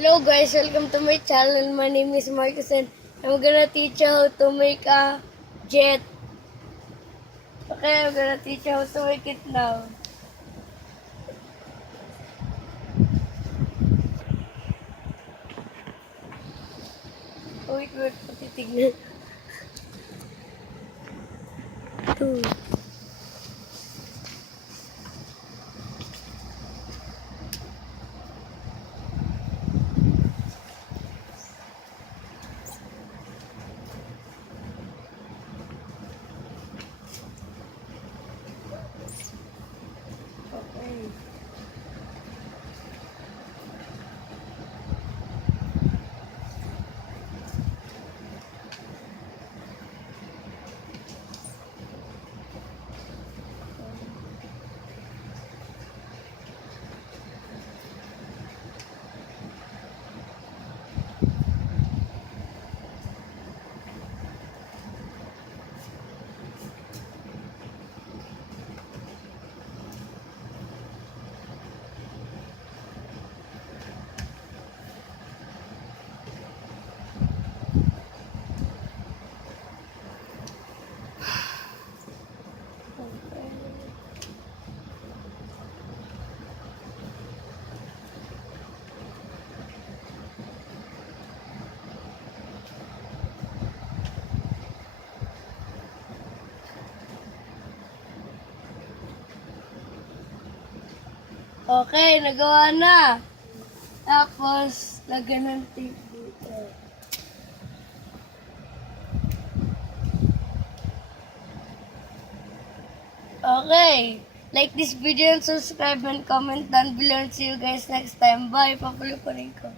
Hello guys, welcome to my channel. My name is Marcus and I'm gonna teach you how to make a jet. Okay, I'm gonna teach you how to make it now. Wait, patitignan. Two. Okay. Okay, nagawa na. Tapos, lagyan ng tape dito. Okay. Like this video and subscribe and comment down below and see you guys next time. Bye. Papulo pa rin ko.